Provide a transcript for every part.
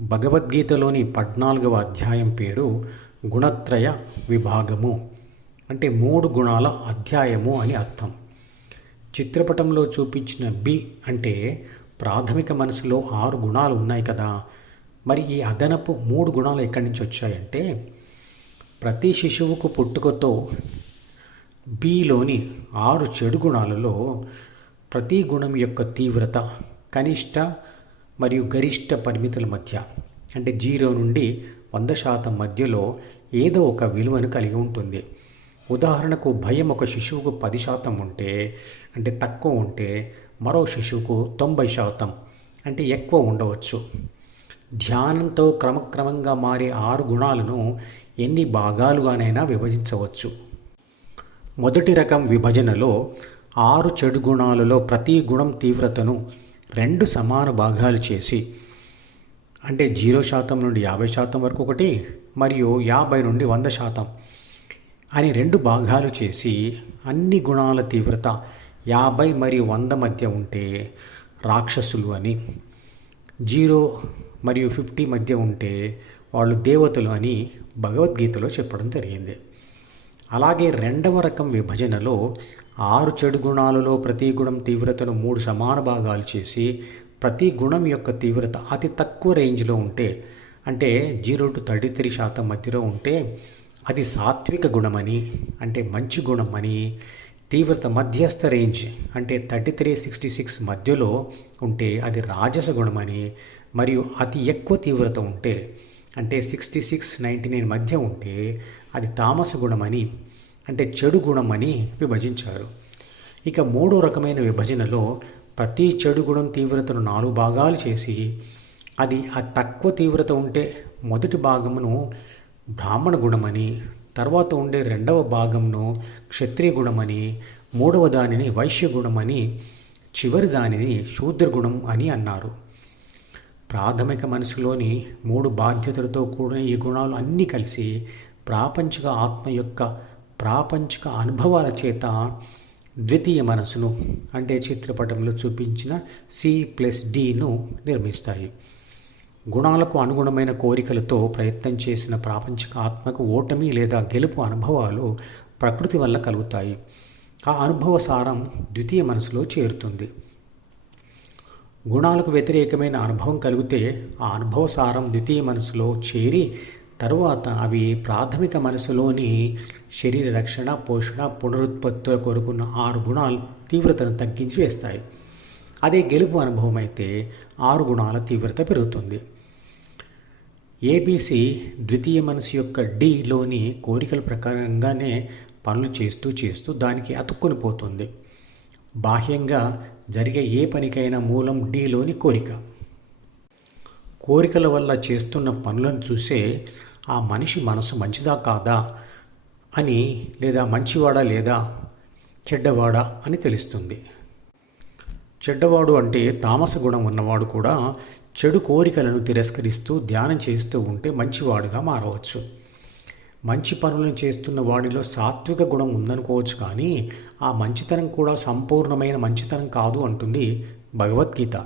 భగవద్గీతలోని పద్నాలుగవ అధ్యాయం పేరు గుణత్రయ విభాగము. అంటే మూడు గుణాల అధ్యాయము అని అర్థం. చిత్రపటంలో చూపించిన బి అంటే ప్రాథమిక మనసులో ఆరు గుణాలు ఉన్నాయి కదా. మరి ఈ అదనపు మూడు గుణాలు ఎక్కడి నుంచి వచ్చాయంటే ప్రతి శిశువుకు పుట్టుకతో బిలోని ఆరు చెడు గుణాలలో ప్రతి గుణం యొక్క తీవ్రత కనిష్ట మరియు గరిష్ట పరిమితుల మధ్య అంటే జీరో నుండి వంద శాతం మధ్యలో ఏదో ఒక విలువను కలిగి ఉంటుంది. ఉదాహరణకు భయం ఒక శిశువుకు పది శాతం ఉంటే అంటే తక్కువ ఉంటే మరో శిశువుకు తొంభై శాతం అంటే ఎక్కువ ఉండవచ్చు. ధ్యానంతో క్రమక్రమంగా మారే ఆరు గుణాలను ఎన్ని భాగాలుగానైనా విభజించవచ్చు. మొదటి రకం విభజనలో ఆరు చెడు గుణాలలో ప్రతి గుణం తీవ్రతను రెండు సమాన భాగాలు చేసి అంటే జీరో శాతం నుండి యాభై శాతం వరకు ఒకటి మరియు యాభై నుండి వంద శాతం అని రెండు భాగాలు చేసి అన్ని గుణాల తీవ్రత యాభై మరియు వంద మధ్య ఉంటే రాక్షసులు అని జీరో మరియు ఫిఫ్టీ మధ్య ఉంటే వాళ్ళు దేవతలు అని భగవద్గీతలో చెప్పడం జరిగింది. అలాగే రెండవ రకం విభజనలో ఆరు చెడు గుణాలలో ప్రతి గుణం తీవ్రతను మూడు సమాన భాగాలు చేసి ప్రతి గుణం యొక్క తీవ్రత అతి తక్కువ రేంజ్లో ఉంటే అంటే జీరో టు థర్టీ త్రీ శాతం మధ్యలో ఉంటే అది సాత్విక గుణమని అంటే మంచి గుణం అని తీవ్రత మధ్యస్థ రేంజ్ అంటే థర్టీ త్రీ సిక్స్టీ సిక్స్ మధ్యలో ఉంటే అది రాజస గుణమని మరియు అతి ఎక్కువ తీవ్రత ఉంటే అంటే సిక్స్టీ సిక్స్ నైంటీ నైన్ మధ్య ఉంటే అది తామస గుణమని అంటే చెడు గుణమని విభజించారు. ఇక మూడో రకమైన విభజనలో ప్రతి చెడు గుణం తీవ్రతను నాలుగు భాగాలు చేసి అది ఆ తక్కువ తీవ్రత ఉంటే మొదటి భాగమును బ్రాహ్మణ గుణమని తర్వాత ఉండే రెండవ భాగంను క్షత్రియ గుణమని మూడవ దానిని వైశ్య గుణమని చివరి దానిని శూద్ర గుణం అని అన్నారు. ప్రాథమిక మనసులోని మూడు బాధ్యతలతో కూడిన ఈ గుణాలు అన్నీ కలిసి ప్రాపంచిక ఆత్మ యొక్క ప్రాపంచిక అనుభవాల చేత ద్వితీయ మనసును అంటే చిత్రపటంలో చూపించిన సి ప్లస్ డిను నిర్మిస్తాయి. గుణాలకు అనుగుణమైన కోరికలతో ప్రయత్నం చేసిన ప్రాపంచిక ఆత్మకు ఓటమి లేదా గెలుపు అనుభవాలు ప్రకృతి వల్ల కలుగుతాయి. ఆ అనుభవ సారం ద్వితీయ మనసులో చేరుతుంది. గుణాలకు వ్యతిరేకమైన అనుభవం కలిగితే ఆ అనుభవ సారం ద్వితీయ మనసులో చేరి తరువాత అవి ప్రాథమిక మనసులోని శరీర రక్షణ పోషణ పునరుత్పత్తుల కొరకున్న ఆరు గుణాలు తీవ్రతను తగ్గించి వేస్తాయి. అదే గెలుపు అనుభవం అయితే ఆరు గుణాల తీవ్రత పెరుగుతుంది. ఏబీసీ ద్వితీయ మనసు యొక్క డిలోని కోరికల ప్రకారంగానే పనులు చేస్తూ చేస్తూ దానికి అతుక్కొని పోతుంది. బాహ్యంగా జరిగే ఏ పనికైనా మూలం డిలోని కోరిక. కోరికల వల్ల చేస్తున్న పనులను చూసే ఆ మనిషి మనసు మంచిదా కాదా అని లేదా మంచివాడా లేదా చెడ్డవాడా అని తెలుస్తుంది. చెడ్డవాడు అంటే తామస గుణం ఉన్నవాడు కూడా చెడు కోరికలను తిరస్కరిస్తూ ధ్యానం చేస్తూ ఉంటే మంచివాడుగా మారవచ్చు. మంచి పనులను చేస్తున్న వాడిలో సాత్విక గుణం ఉందనుకోవచ్చు కానీ ఆ మంచితనం కూడా సంపూర్ణమైన మంచితనం కాదు అంటుంది భగవద్గీత.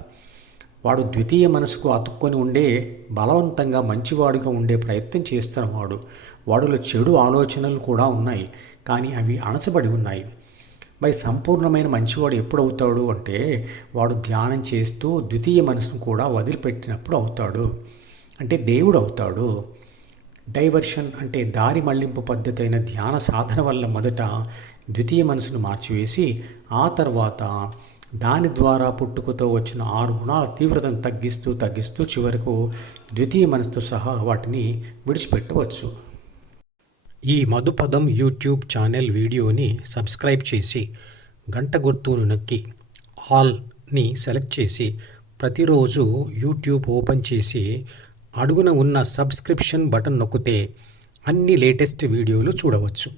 వాడు ద్వితీయ మనసుకు అతుక్కొని ఉండే బలవంతంగా మంచివాడుగా ఉండే ప్రయత్నం చేస్తున్నవాడు వాడిలో చెడు ఆలోచనలు కూడా ఉన్నాయి కానీ అవి అణచబడి ఉన్నాయి. మరి సంపూర్ణమైన మంచివాడు ఎప్పుడు అవుతాడు అంటే వాడు ధ్యానం చేస్తూ ద్వితీయ మనసును కూడా వదిలిపెట్టినప్పుడు అవుతాడు. అంటే దేవుడు అవుతాడు డైవర్షన్ అంటే దారి మళ్ళింపు పద్ధతి అయిన ధ్యాన సాధన వల్ల మొదట ద్వితీయ మనసును మార్చివేసి ఆ తర్వాత దాని ద్వారా పుట్టుకతో వచ్చిన ఆరు గుణాల తీవ్రతను తగ్గిస్తూ తగ్గిస్తూ చివరకు ద్వితీయ మనసుతో సహా వాటిని విడిచిపెట్టవచ్చు. ఈ మధుపదం యూట్యూబ్ ఛానల్ వీడియోని సబ్స్క్రైబ్ చేసి గంట గుర్తును నొక్కి ఆల్ని సెలెక్ట్ చేసి ప్రతిరోజు యూట్యూబ్ ఓపెన్ చేసి అడుగున ఉన్న సబ్స్క్రిప్షన్ బటన్ నొక్కితే అన్ని లేటెస్ట్ వీడియోలు చూడవచ్చు.